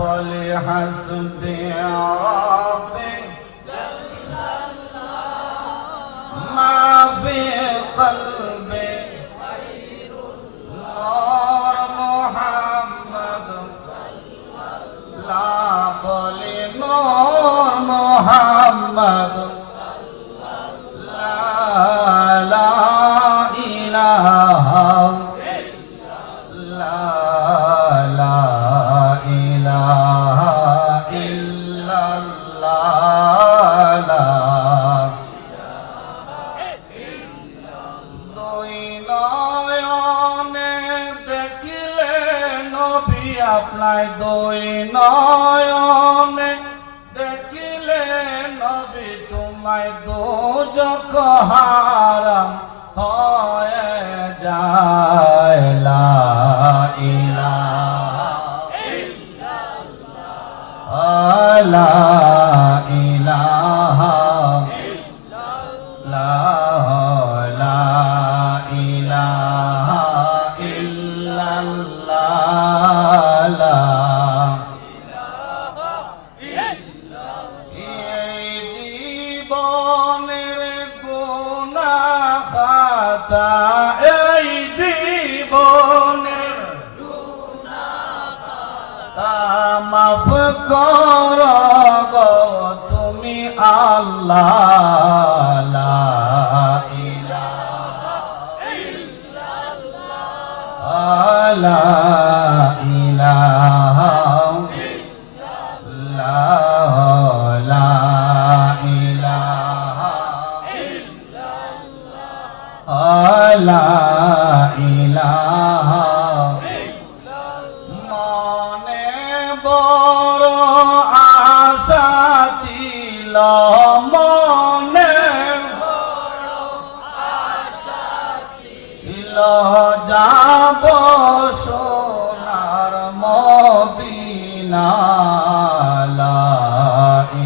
বলে হাসবি রব্বি মা ফি কলবি নূর মুহাম্মদ সাল্লাল্লাহু বলে নূর মুহাম্মদ লা ইলাহা আপনার দুই নয়নে দেখিলে নবী তোমায় দোজখ হারাম হয়ে যায় লা ইলাহা ইল্লাল্লাহ লা ইলাহা ইল্লাল্লাহ লা ইলাহা ইল্লাল্লাহ এই জীবনের গুনাহ মাফ কর গো তুমি আল্লাহ লা ইলাহা ইল্লাল্লাহ লা ইলাহা ইল্লাল্লাহ লা ইলাহা লা ইলাহা মনে বড় আশা ছিল মনে বড় আশা ছিল যাব সোনার মদিনা লা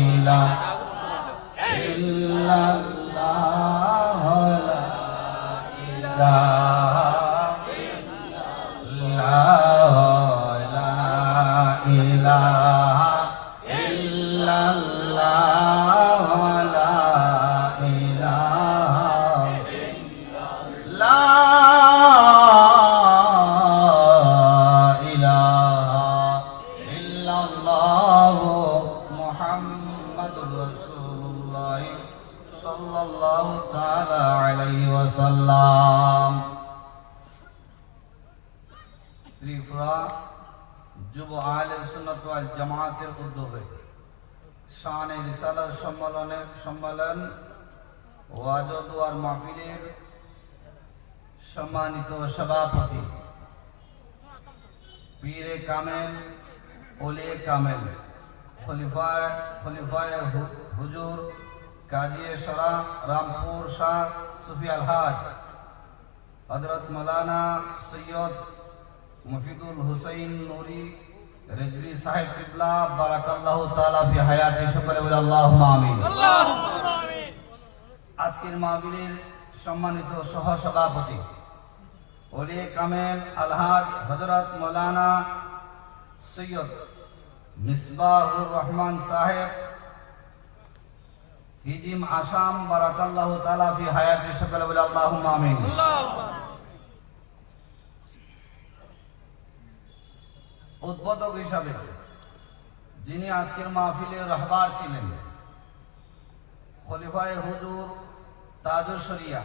ইলাহা ইল্লাল্লাহ লা ইলাহা ইল্লাল্লাহ লা ইলাহা লা ইলাহা ইল্লাল্লাহ মুহাম্মাদুর রাসূলুল্লাহ সাল্লাল্লাহু তাআলা আলাইহি ওয়াসাল্লাম। ত্রিপুরা যুব আহলে সুন্নাত ওয়াল জামাতের উদ্যোগে শানে রিসালাত সম্মেলন ওয়াজ ও দুআর মাহফিলের সম্মানিত সভাপতি পীরে কামেল ওলে কামেল খলিফায়ে হুজুর কাজী শরা রামপুর শাহ সুফি আলহাজ হযরত মাওলানা সৈয়দ মুফিদুল হুসাইন নুরি রেজভি সাহেব কিবলা বারাকাল্লাহু তাআলা ফি হায়াতি শুকর ওয়া আল্লাহুম্মা আমিন। আজকের মাহফিলের সম্মানিত সহ সভাপতি ওলি কামেল আলহাজ হযরত মাওলানা সৈয়দ মিসবাহুর রহমান সাহেব হিজিম আসাম বারাকাল্লাহু তাআলা ফি হায়াতি শুকর ওয়া আল্লাহুম্মা আমিন। উদ্বোধক হিসাবে যিনি আজকের মাহফিলের রাহবার ছিলেন খলিফায়ে হুজুর তাজুল শরিয়া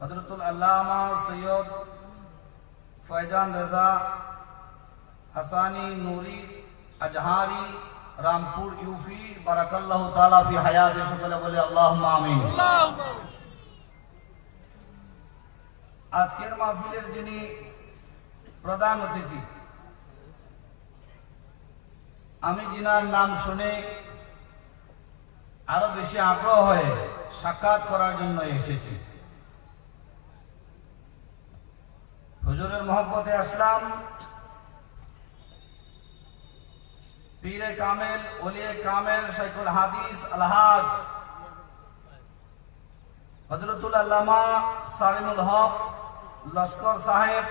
হযরতুল আল্লামা সৈয়দ ফয়জান রাজা হাসানি নুরি আজহারি রামপুর ইউপি বারাকাল্লাহু তাআলা ফি হায়াতি সকলে বলে আল্লাহুম্মা আমিন। আজকের মাহফিলের যিনি প্রধান অতিথি, আমি যিনার নাম শুনে আরো বেশি আগ্রহ হয়ে সাক্ষাৎ করার জন্য এসেছি। হুজুরের মহব্বতে আসলাম। পীরে কামেল ওলিয়ে কামেল শাইখুল হাদিস আলহাজ হযরতুল আল্লামা সালিমুল হক লস্কর সাহেব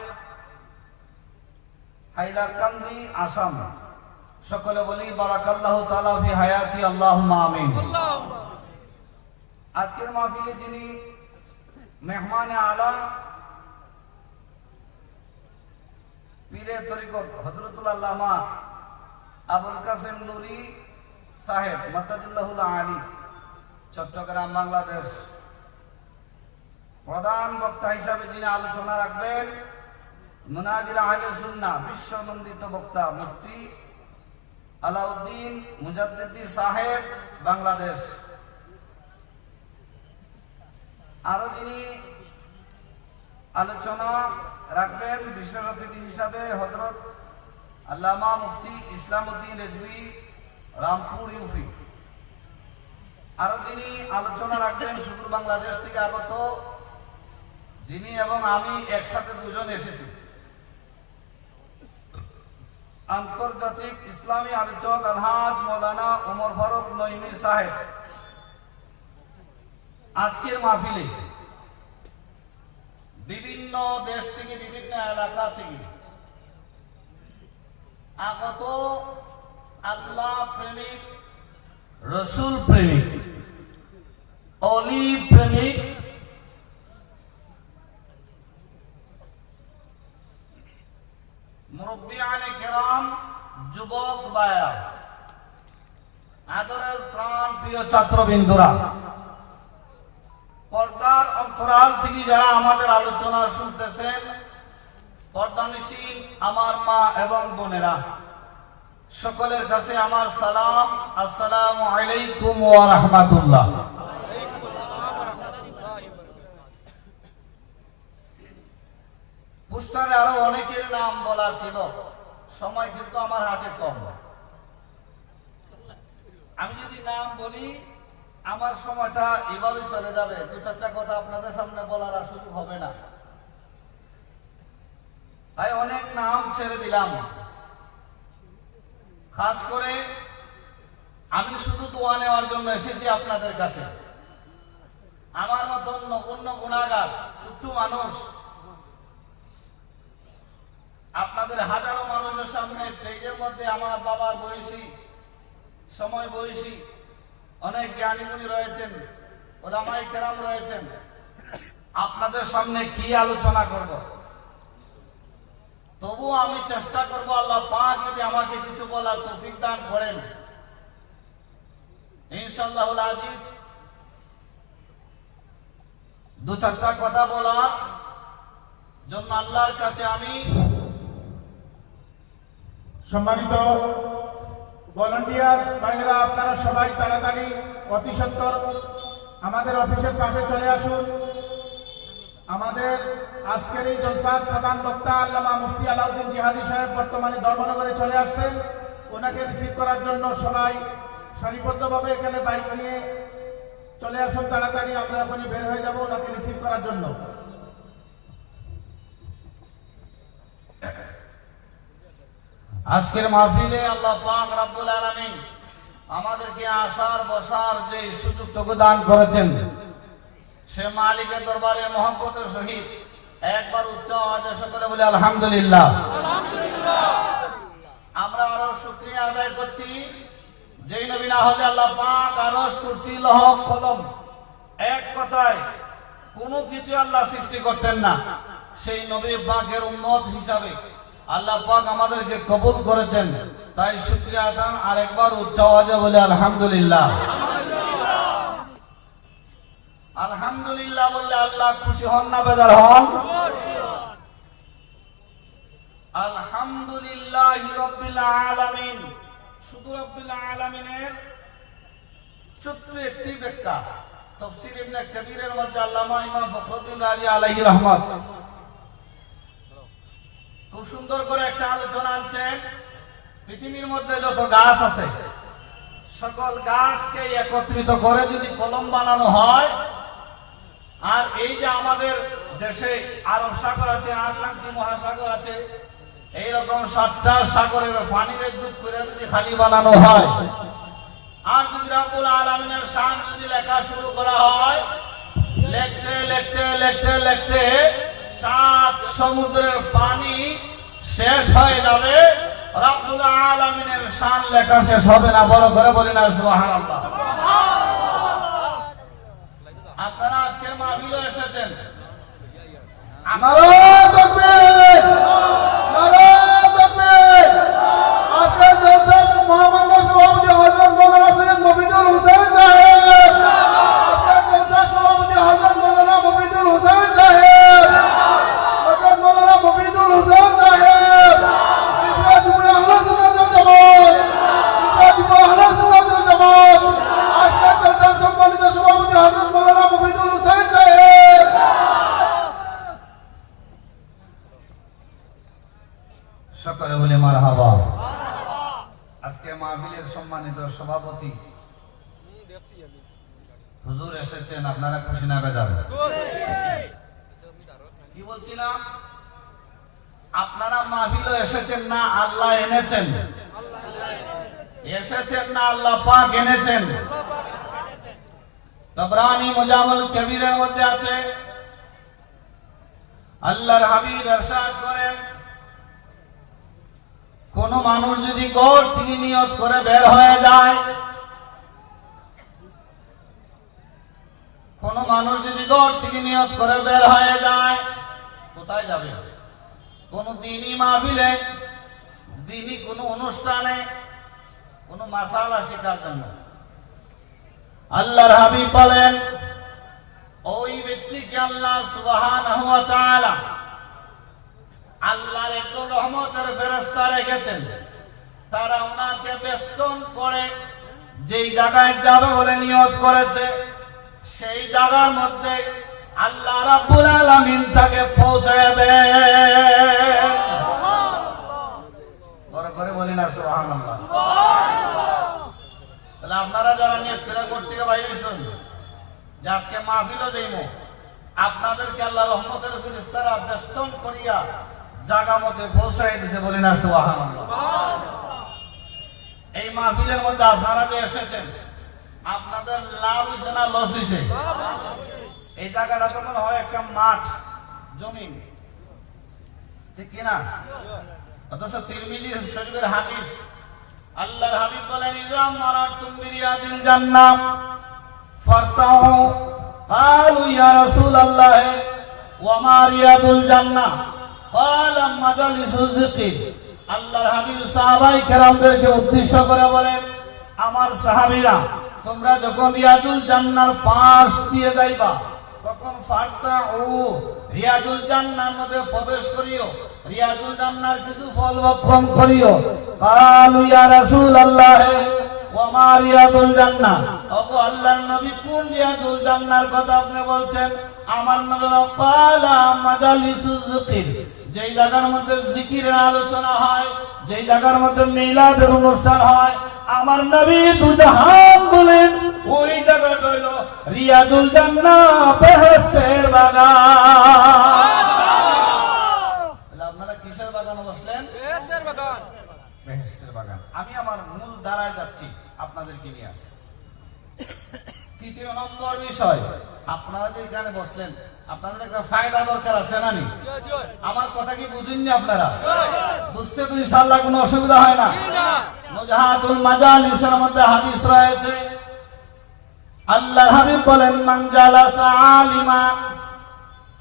হাইলাকান্দি, আসাম। সকলে বলি বারাকাল্লাহু তাআলা ফি হায়াতি, আল্লাহুম্মা আমিন। আজকের মাহফিলে যিনি মেহমানে আলা, পীরে তরিকত হযরতুল আল্লামা আবুল কাসেম নুরি সাহেব মাদ্দাদুল্লাহুল আলী, চট্টগ্রাম, বাংলাদেশ। প্রধান বক্তা হিসাবে যিনি আলোচনা রাখবেন মুনাজির আহলে সুন্নাহ বিশ্বনন্দিত বক্তা মুফতি আলাউদ্দিন মুজাদ্দিদি সাহেব, বাংলাদেশ। আরো যিনি আলোচনা রাখবেন বিশেষ অতিথি হিসাবে হযরত আল্লামা মুফতি ইসলামউদ্দিন রেজভী, রামপুর ইউপি। আরো যিনি আলোচনা রাখবেন সুদূর বাংলাদেশ থেকে আগত, যিনি এবং আমি একসাথে দুজন এসেছি, আন্তর্জাতিক ইসলামী আলোচক আলহাজ মৌলানা ওমর ফারুক নঈমী সাহেব। আজকের মাহফিলে বিভিন্ন দেশ থেকে, বিভিন্ন এলাকা থেকে আগত আল্লাহ প্রেমিক, রসুল প্রেমিক, অলি প্রেমিক, মুরব্বিয়ানে কেরাম, যুবক ভাইরা, আদরের প্রাণ প্রিয় ছাত্রবৃন্দরা, পর্দার অন্তরাল থেকে যারা আমাদের আলোচনা শুনতেছেন, পর্দানিশীন আমার মা এবং বোনেরা, সকলের কাছে আমার সালাম, আসসালামু আলাইকুম ওয়া রাহমাতুল্লাহ। পোস্টারে আরো অনেকের নাম বলা ছিল, সময় কিন্তু আমার হাতে কম। আমি যদি নাম বলি আমার সময়টা এভাবে চলে যাবে, দু চারটা কথা আপনাদের সামনে বলার আর সুযোগ হবে না, তাই অনেক নাম ছেড়ে দিলাম। খাস করে আমি শুধু দোয়া নেওয়ার জন্য এসেছি আপনাদের কাছে। আমার মতন নগণ্য গুনাহগার ছোট্ট মানুষ আপনাদের হাজারো মানুষের সামনে, ট্রেনের মধ্যে আমার বাবার বয়সী, সময় বয়সী অনেক জ্ঞানীগুণী রয়েছেন, ওলামায়ে কেরাম রয়েছেন, আপনাদের সামনে কি আলোচনা করব। তবু আমি চেষ্টা করব, আল্লাহ পাক যদি আমাকে কিছু বলার তৌফিক দান করেন, ইনশাআল্লাহুল আজিজ দু চারটা কথা বলার জন্য আল্লাহর কাছে আমি। সম্মানিত ভলান্টিয়ার ভাইরা, আপনারা সবাই তাড়াতাড়ি অতি সত্বর আমাদের অফিসের পাশে চলে আসুন। আমাদের আজকের এই জলসার প্রধান বক্তা আল্লামা মুফতি আলাউদ্দিন জিহাদি সাহেব বর্তমানে ধর্মনগরে চলে আসছেন। ওনাকে রিসিভ করার জন্য সবাই সারিবদ্ধভাবে এখানে বাইক নিয়ে চলে আসুন তাড়াতাড়ি। আমরা এখনই বের হয়ে যাব ওনাকে রিসিভ করার জন্য। আজকের মাহফিলে আল্লাহ পাক রব্বুল আলামিন আমাদেরকে আসার বসার যে সুযোগটুকু দান করেছেন, সে মালিকের দরবারে মহব্বতের সহিত একবার উচ্চ আওয়াজে সকলে বলে আলহামদুলিল্লাহ। আমরা আরো শুকরিয়া আদায় করছি, যেই নবী না হলে আল্লাহ পাক আরশ, কুরসি, লৌহ কলম, এক কথায় কোনো কিছু আল্লাহ সৃষ্টি করতেন না। সেই নবী পাকের উম্মত হিসাবে আল্লাহ পাক আমাদেরকে কবুল করেছেন, তাই শুকরিয়া আদান আরেকবার উচ্চ আওয়াজে বলে আলহামদুলিল্লাহ। আলহামদুলিল্লাহ বললে আল্লাহ খুশি হন না বেজার হন? আলহামদুলিল্লাহি রাব্বিল আলামিন। শুধু রাব্বিল আলামিনের ছোট্ট একটি ব্যাখ্যা তাফসীর ইবনে কাবীরের মধ্যে আল্লামা ইমাম ফখরুদ্দীন রাজি আলাইহি রহমত খুব সুন্দর করে একটা আলোচনা আনছেন। পৃথিবীর মধ্যে যত গাছ আছে সকল গাছকে একত্রিত করে যদি কলম বানানো হয়, আর এই যে আমাদের দেশে আরব সাগর আছে, আটলান্টিক মহাসাগর আছে, এইরকম 7টা সাগরের পানির যুগ করে যদি খালি বানানো হয়, আর যদি রব্বুল আলামিনের শান যদি লেখা শুরু করা হয়, লিখতে লিখতে লিখতে লিখতে 7 সমুদ্রের পানি শেষ হয়ে যাবে, রব্বুল আলামিনের শান লেখা শেষ হবে না। বড় করে বলি না সুবহানাল্লাহ। আপনারা আজকের মাহফিলে এসেছেন, নারায়ে তাকবীর, নারায়ে তাকবীর। আজকের জলসার মহামান্য সভাপতি হযরত মাওলানা সৈয়দ মফিদুল হোসেন সাহেব, আজকের জলসার সভাপতি হযরত মাওলানা মফিদুল হোসেন সাহেব, হযরত মাওলানা মফিদুল হোসেন সাহেব, ইব্রাহিম আহলে সুন্নাত ওয়াল জামাত, ইব্রাহিম আহলে সুন্নাত ওয়াল জামাত। আজকের জলসার সম্মানিত সভাপতি হযরত মাওলানা মফিদুল হোসেন সাহেব। সকলে বলে মারহাবা। আজকে মাহফিলের সম্মানিত সভাপতি হুজুর এসেছেন, আপনারা খুশি না বেজার? কি বলছিলাম, আপনারা মাহফিলে এসেছেন না আল্লাহ এনেছেন? এসেছেন না আল্লাহ পাক এনেছেন? তাবরানী মুজামুল কবিরের মধ্যে আছে, আল্লাহর হাবিব ইরশাদ করেন, কোন মানুষ যদি গড় থেকে নিয়ত করে বের হয়ে যায়, কোন মানুষ যদি গড় থেকে নিয়ত করে বের হয়ে যায়, কোথায় যাবে? কোন দিনই মাহফিলে, দিনই কোন অনুষ্ঠানে, কোন মাসালা শেখার জন্য। আল্লাহর হাবিব বলেন, ওই ব্যক্তিকে আল্লাহ সুবহানাহু ওয়া তাআলা আল্লাহর একদম রহমতের ফেরেশতা রেখেছেন, তারা ওনাকে বেষ্টন করে যেই জায়গায় যাবে বলে নিয়ত করেছে, সেই জায়গার মধ্যে আল্লাহ রাব্বুল আলামিন তাকে পৌঁছায় দেন। বড় করে বলি না সুবহানাল্লাহ। তাহলে আপনারা যারা নিয়ত করে করতে থেকে বাইরে হইছেন যে আজকে মাহফিলও দেইমু, আপনাদেরকে আল্লাহ রহমতের ফেরেশতারা বেষ্টন করিয়া জায়গা মতে পৌঁছায় দিয়েছে, বলি না সুবহানাল্লাহ। এই মাহফিলের মধ্যে আপনারা যে এসেছেন, আপনাদের লাভ হইছে না লস হইছে? এই জায়গাটা তো মনে হয় একটা মাঠ, জমিন, ঠিক কিনা? অথচ তিরমিজি শরীফের হাদিস, আল্লাহর হাবিব বলেন, ইজা মারাতুম বিরিয়াদিল জান্নাহ ফারতাউ, ক্বালু ইয়া রাসূলুল্লাহ ওয়া মা রিয়াদুল জান্নাহ, ক্বালা মাজালিসুজ যিকির। আল্লাহর হাবিব সাহাবায়ে কেরামদেরকে উদ্দেশ্য করে বলেন, আমার সাহাবীরা, তোমরা যখন রিয়াদুল জান্নার পাশ দিয়ে যাইবা, তখন ফারতাউ, রিয়াদুল জান্নার মধ্যে প্রবেশ করিও, রিয়াদুল জান্নার কিছু ফল ভক্ষণ করিও। ক্বালু ইয়া রাসূলুল্লাহ ওয়া মা রিয়াদুল জান্নাহ, ওগো আল্লাহর নবী, কোন রিয়াদুল জান্নার কথা আপনি বলছেন? আমার নবী ক্বালা মাজালিসুজ যিকির, যেই জায়গার মধ্যে জিকিরের আলোচনা হয়, যেই জায়গার মধ্যে মিলাদের অনুষ্ঠান হয়, আমার নবী দুজাহান বলেন ওই জায়গাটা হইল রিয়াদুল জান্নাহ, বেহেশতের বাগান। আপনারা কিসের বাগানে বসলেন? বেহেশতের বাগান। বেহেশতের বাগান। আমি আমার মূল ধারায় যাচ্ছি আপনাদেরকে নিয়ে। তৃতীয় নম্বর বিষয়, আপনারা যে এখানে বসলেন, আপনাদের একটা ফায়দা দরকার আছে না? আমার কথা কি বুঝেননি আপনারা? বুঝতে তো ইনশাআল্লাহ কোনো অসুবিধা হয় না। মুজাহাতুল মাজালিসের মধ্যে হাদিস রয়েছে, আল্লাহর হাবিব বলেন, মান জালাসা আলিমান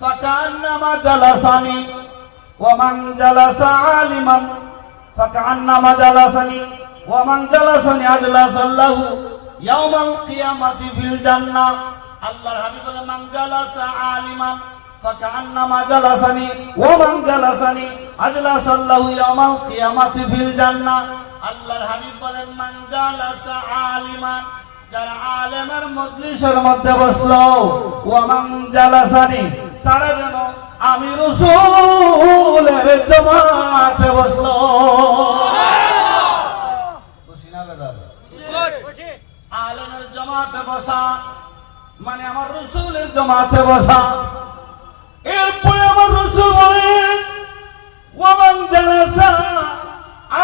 ফাকান্নামা জালাসানি ওয়া মান জালাসা আলিমান ফাকান্নামা জালাসানি ওয়া মান জালাসানি আজলাসাল্লাহু ইয়াউমাল কিয়ামাতি ফিল জান্নাহ। আল্লাহর হাবিব বলেন, মান জালাসা আলিমান ফাকান্নামা জালাসানি ওয়া মান জালাসানি আজলাসাল্লাহু ইয়াউমাল কিয়ামাতি ফিল জান্নাহ। আল্লাহর হাবিব বলেন, মান জালাসা আলিমান, যারা আলেমের মজলিসের মধ্যে বসলো, ওয়া মান জালাসানি, তারা যেন আমি রাসূলের জামাতে বসলো। খুশি না বেজার? আলেমের জামাতে বসা মানে আমার রাসূলের জামাতে বসা। এরপরে আমার রাসূল বলেন, ওয়া মান জালাসা,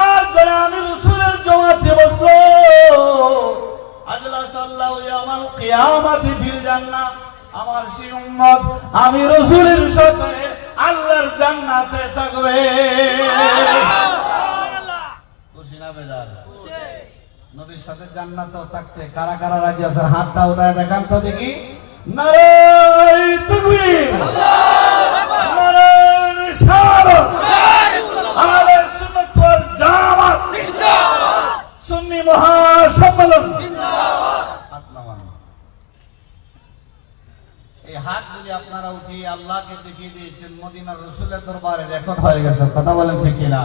আর যারা আমি রাসূলের জামাতে বসলো, আজলাসাল্লাহু ইয়াউমাল কিয়ামাতি ফিল জান্নাহ, আমার সেই উম্মত আমি রাসূলের সাথে আল্লাহর জান্নাতে থাকবে। জান্নাত থাকতে কারা কারা রাজি আছেন হাতটা উঠায় দেখান তো দেখি। নারায়ে তাকবীর, নারায়ে রিসালাত, আহলে সুন্নাত ওয়াল জামাত জিন্দাবাদ, সুন্নি মহাসম্মেলন জিন্দাবাদ। হাত নামান। এই হাত যদি আপনারা উঠিয়ে আল্লাহকে দেখিয়ে দিয়েছেন, মদিনার রাসূলের দরবারে রেকর্ড হয়ে গেছে। কথা বলেন ঠিক কিনা?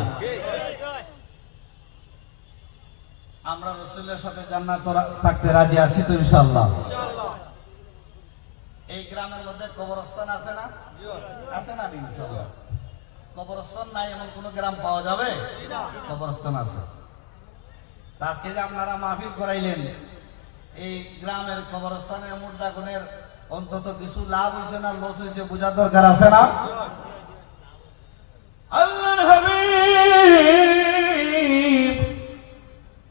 আমরা রাসূলের সাথে জান্নাত থাকতে রাজি আছি তো ইনশাআল্লাহ। এই গ্রামের মধ্যে কবরস্থান আছে না? আছে না? ইনশাআল্লাহ। কবরস্থান নাই এমন কোন গ্রাম পাওয়া যাবে? কবরস্থান আছে। আজকে যে আপনারা মাহফিল করাইলেন, এই গ্রামের কবরস্থানের মুর্দাগুনের অন্তত কিছু লাভ হয়েছে না লস হয়েছে বোঝার দরকার আছে না? আল্লাহর হাবিব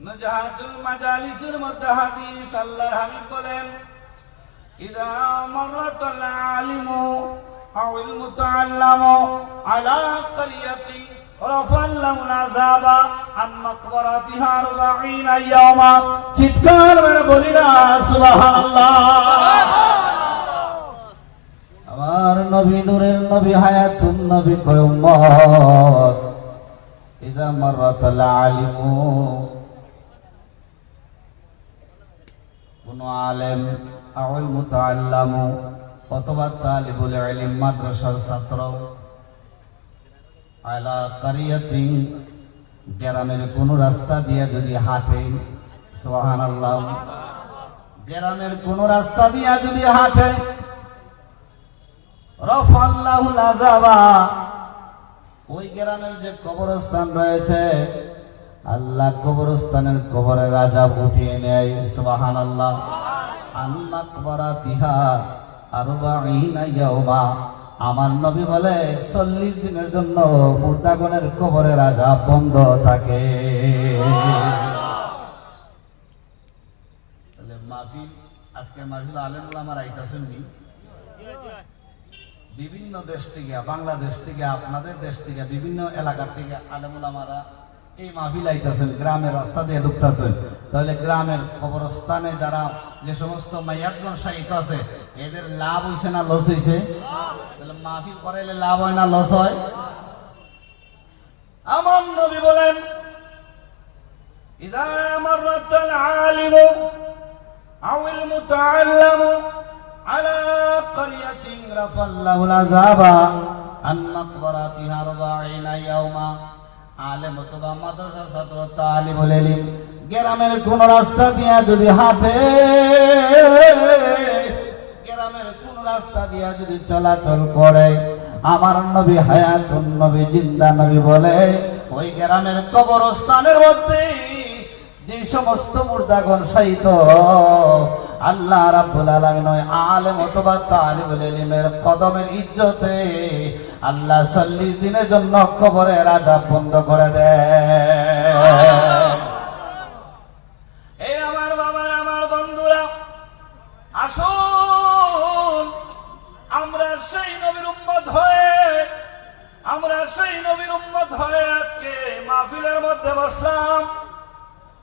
নজাহাতুল মাজালিসের মধ্যে হাদিস আল্লাহর হাবিব বলেন, ইযা মারাতাল আলিমু আওয়াল মুতাআল্লামু আলা ক্বরিয়াতিন রাফাল্লাহুল আযাবা আন মাকবারাতিহা 40 ইয়াওমা। চিৎকার মেরে বলি না সুবহানাল্লাহ। আমার নবী নূরের নবী হায়াতুন নবী কয় উম্মত, ইযা মারাতাল আলিমু, কোন আলেম আউল মুতাআল্লামু অথবা তালিবুল ইলম মাদ্রাসার ছাত্র, আলা কারিয়াতিন গ্রামের কোন রাস্তা দিয়ে যদি হাঁটে, সুবহানাল্লাহ, গ্রামের কোন রাস্তা দিয়ে যদি হাঁটে, রাফাল্লাহুল আযাবা, ওই গ্রামের যে কবরস্থান রয়েছে আল্লাহ কবরস্থানের কবরের আযাব উঠিয়ে নেয়। সুবহানাল্লাহ। আন মাকবারাতিহা 40 ইয়াওমা, আমার নবী বলে 40 দিনের জন্য মুর্দাগণের কবরের আযাব বন্ধ থাকে। তাহলে মাহফিল, আজকে মাহফিল আলেম ওলামারা আইতাছেন নি বিভিন্ন দেশ থেকে, বাংলাদেশ থেকে, আপনাদের দেশ থেকে, বিভিন্ন এলাকা থেকে আলেম ওলামারা এই মাহফিল আইতাছেন, গ্রামের রাস্তা দিয়ে ঢুকতেছেন। তাহলে গ্রামের কবরস্থানে যারা যে সমস্ত মাইয়াতগণ শায়িত আছে এদের লাভ হইছে না লস হইছে? তাহলে মাহফিল করাইলে লাভ হয় না লস হয়? আমার নবী বলেন, ইযা মারাতাল আলিমু আওয়াল মুতাআল্লামু আলা ক্বরিয়াতিন রাফাল্লাহুল আযাবা আন মাকবারাতিহা 40 ইয়াওমা। আলেম অথবা মাদ্রাসা ছাত্র তালিবুল ইলম গ্রামের কোন রাস্তা দিয়া যদি হাঁটে, গ্রামের কোন রাস্তা দিয়া যদি চলাচল করে, আমার নবী হায়াতুন নবী জিন্দা নবী বলে, ওই গ্রামের কবরস্থানের মধ্যে যে সমস্ত মুর্দাগণ শায়িত, আল্লাহ রাব্বুল আলামিন ওই আলেম অথবা তালিবুল ইলমের কদমের ইজ্জতে আল্লাহ 40 দিনের জন্য কবরের আযাব বন্ধ করে দেয়। এই আমার বাবা, আমার বন্ধুরা, আসুন আমরা সেই নবীর উম্মত হয়ে, আমরা সেই নবীর উম্মত হয়ে আজকে মাহফিলের মধ্যে বসলাম।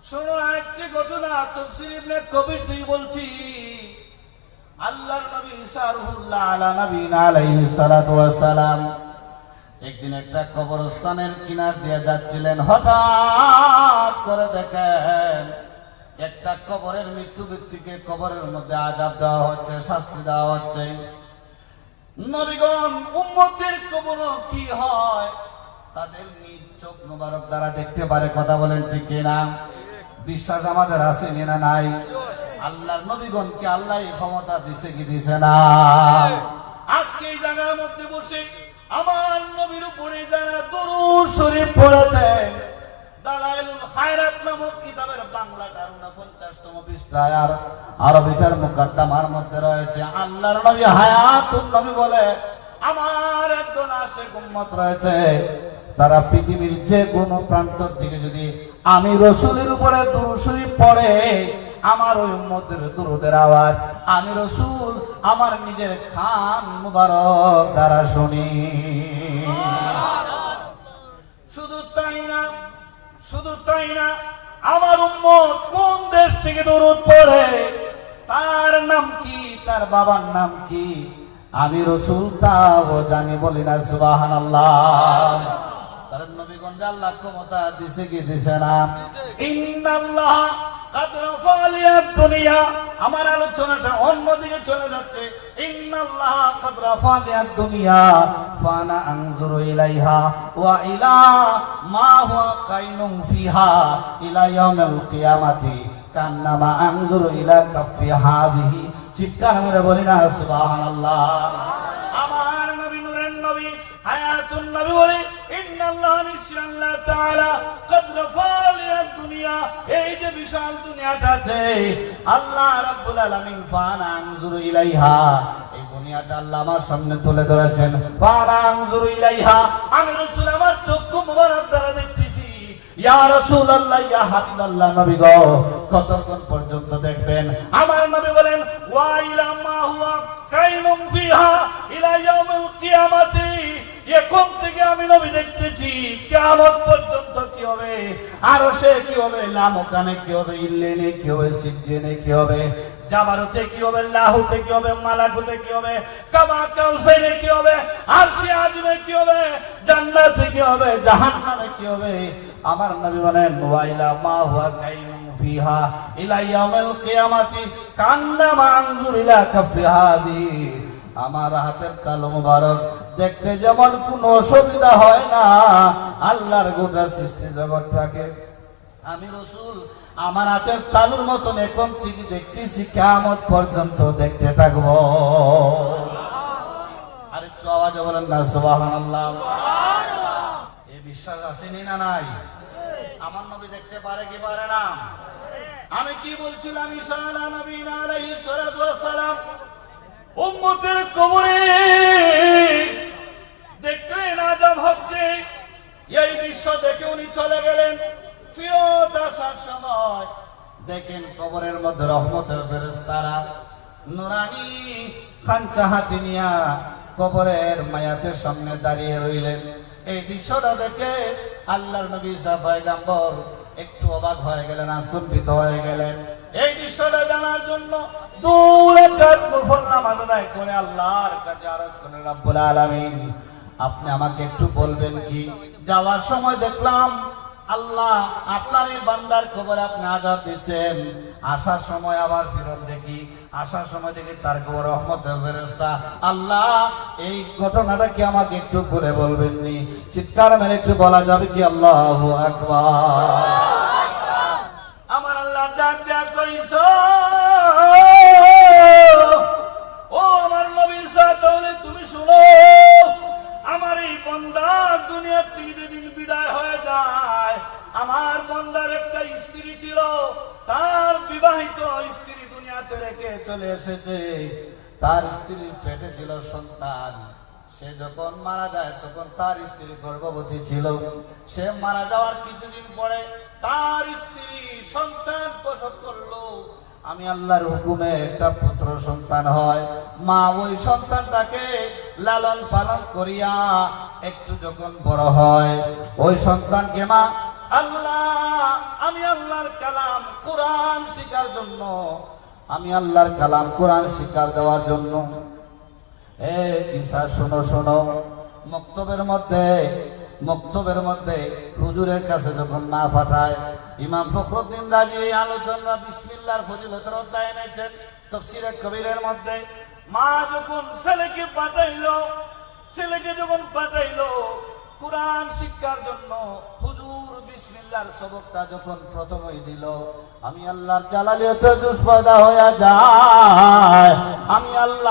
শোনো একটি ঘটনা তাফসীর ইবনে কবির থেকে বলছি। আল্লাহর নবী সারহুল্লাহ আলা নবীনা আলাইহিস সালাতু ওয়াস সালাম একদিন একটা কবরস্থানের কিনার দিয়ে যাচ্ছিলেন। হঠাৎ করে দেখেন একটা কবরের মৃত্যু ব্যক্তিকে কবরের মধ্যে আযাব দেওয়া হচ্ছে, শাস্তি দেওয়া হচ্ছে। নবীগণ উম্মতের কবর কি হয় তাদের নিজ চোখ মুবারক দ্বারা দেখতে পারে। কথা বলেন ঠিক কিনা? বিশ্বাস আমাদের আছে না নাই? আল্লাহর নবীগণকে আল্লাহ ক্ষমতা দিছে কি দিছে না? আজকে এই জায়গার মধ্যে বসে আমার নবীর উপরে যারা দরুদ শরীফ পড়েছেন, দালাইলুল খায়রাত নামক কিতাবের বাংলাটার 49তম পৃষ্ঠায় আর আরবিটার মুকদ্দমার মধ্যে রয়েছে, আল্লাহর নবী হায়াতুন নবী বলে, আমার একজন আশিক উম্মত রয়েছে, তারা পৃথিবীর যে কোনো প্রান্ত থেকে যদি আমি রাসূলের উপরে দরুদ শরীফ পড়ে, আমার ওই উম্মতের দরুদের আওয়াজ আমি রাসূল আমার নিজের কান মুবারক দ্বারা শুনি। শুধু তাই না, শুধু তাই না, আমার উম্মত কোন দেশ থেকে দরুদ পড়ে, তার নাম কি, তার বাবার নাম কি, আমি রাসূল তাও জানি, বলি না সুবহানাল্লাহ। তার নবীগঞ্জ আল্লাহ ক্ষমতা দিছে কি দিছে না? ইন্নাল্লাহ কাদ রাফালিয়াদ দুনিয়া, আমার আলোচনাটা অন্যদিকে চলে যাচ্ছে। ইন্নাল্লাহ কাদ রাফালিয়াদ দুনিয়া ফানা আনজুরু ইলাইহা ওয়া ইলা মা হুয়া কাইনুম ফিহা ইলা ইয়াউমিল কিয়ামাতি কান্নামা আনজুরু ইলা কাফি হাযিহি। চিৎকার মেরে বলি না সুবহানাল্লাহ। আমার নবী নূরের নবী হায়াতুন নবী বলে ইন্নাল্লাহ নিশ্চয় তাআলা কাদ রাফালিয়াদ দুনিয়া, এই যে বিশাল দুনিয়াটা আছে আল্লাহ রাব্বুল আলামিন ফানা আনজুরু ইলাইহা, এই দুনিয়াটা আল্লাহ আমার সামনে তুলে ধরেছেন। ফানা আনজুরু ইলাইহা, আমি রাসূল আমার চক্ষু মোবারক দ্বারা দেখতেছি। ইয়া রাসূলুল্লাহ ইয়া হাবিবাল্লাহ, নবী গো কতক্ষণ পর্যন্ত দেখবেন? আমার নবী বলেন ওয়া ইলা মা হুয়া কাইনুম ফিহা ইলা ইয়াউমিল কিয়ামাতি, এখন থেকে আমি নবী দেখতেছি কিয়ামত পর্যন্ত কি হবে, আরশে কি হবে, লামকানে কি হবে, ইল্লিনে কি হবে, সিজ্জিনে কি হবে, জাবারুতে কি হবে, লাহুতে কি হবে, মালাকুতে কি হবে, কামা কাউসাইনে কি হবে, আরশে আজিমে কি হবে, জান্নাতে কি হবে, জাহান্নামে কি হবে। আমার নবী বলেন ওয়া ইলা মা হুয়া কাইনুম ফিহা ইলা ইয়াউমিল কিয়ামাতি কান্নামা আনজুর ইলা কাফি হাদি, আমার হাতের তালু মুবারক দেখতে যেমন কোনো অসুবিধা হয় না, আল্লাহর গোটা সৃষ্টি জগৎটাকে আমি রাসূল আমার হাতের তালুর মতন এখন থেকে দেখতেছি, কিয়ামত পর্যন্ত দেখতে থাকবো। আরেকটু আওয়াজে বলেন না সুবহানাল্লাহ। এই বিশ্বাস আসেনি না নাই? আমার নবী দেখতে পারে কি পারে না? আমি কি বলছিলাম, ঈসা নবীনা আলাইহিস সালাতু ওয়াস সালাম উম্মতের কবরে দেখলেন আযাব হচ্ছে, এই দৃশ্য দেখে উনি চলে গেলেন। ফিরত আসার সময় দেখেন কবরের মধ্যে রহমতের ফেরেশতারা নুরানি খাঞ্চা হাতে নিয়া কবরের মায়াতের সামনে দাঁড়িয়ে রইলেন। এই দৃশ্যটা দেখে আল্লাহর নবী ঈসা পয়গম্বর একটু অবাক হয়ে গেলেন, আশ্চর্যিত হয়ে গেলেন। এই দৃশ্যটা জানার জন্য দূরে নফল নামাজ আদায় করে আল্লাহর কাছে আরজ করেন, রব্বুল আলামিন আপনি আমাকে একটু বলবেন কি, যাওয়ার সময় দেখলাম আল্লাহ আপনার এই বান্দার কবরে আপনি আযাব দিচ্ছেন, আসার সময় আবার ফিরত দেখি, আসার সময় দেখি তার কবর রহমতের ফেরেশতা। আল্লাহ এই ঘটনাটা কি আমাকে একটু করে বলবেন নি? চিৎকার মেরে একটু বলা যাবে কি আল্লাহু আকবার? আমার আল্লাহ ডাক দেয়া কইছো, ও আমার নবী ঈসা, তাহলে তুমি শুনো, আমার এই বান্দা দুনিয়া থেকে যেদিন বিদায় হয়ে যায়, আমার বান্দার একটা স্ত্রী ছিল, তার বিবাহিত স্ত্রী দুনিয়াতে রেখে চলে এসেছে, তার স্ত্রীর পেটে ছিল সন্তান। সে যখন মারা যায় তখন তার স্ত্রী গর্ভবতী ছিল। সে মারা যাওয়ার কিছুদিন পরে তার স্ত্রী সন্তান প্রসব করলো। আমি আল্লাহর হুকুমে একটা পুত্র সন্তান হয়, মা ওই সন্তানটাকে লালন পালন করিয়া একটু যখন বড় হয়, ওই সন্তানকে মা আমি আল্লাহর কালাম কোরআন শিখার জন্য, আমি আল্লাহর কালাম কোরআন শিক্ষা দেওয়ার জন্য, এ ঈসা শোনো শোনো, মক্তবের মধ্যে হুজুরের কাছে যখন না পাঠায়, ইমাম ফখরুদ্দিন রাজি এই আলোচনা বিসমিল্লাহর ফজিলতের অধ্যায় এনেছেন তাফসীরে কবিরের মধ্যে। মা যখন ছেলেকে যখন পাঠাইলো কোরআন শিক্ষার জন্য, হুজুর বিসমিল্লাহর সবকটা যখন প্রথমেই দিল, আমি আল্লাহর জালালিয়তের জুস পয়দা হয়ে যায়, আমি আল্লাহ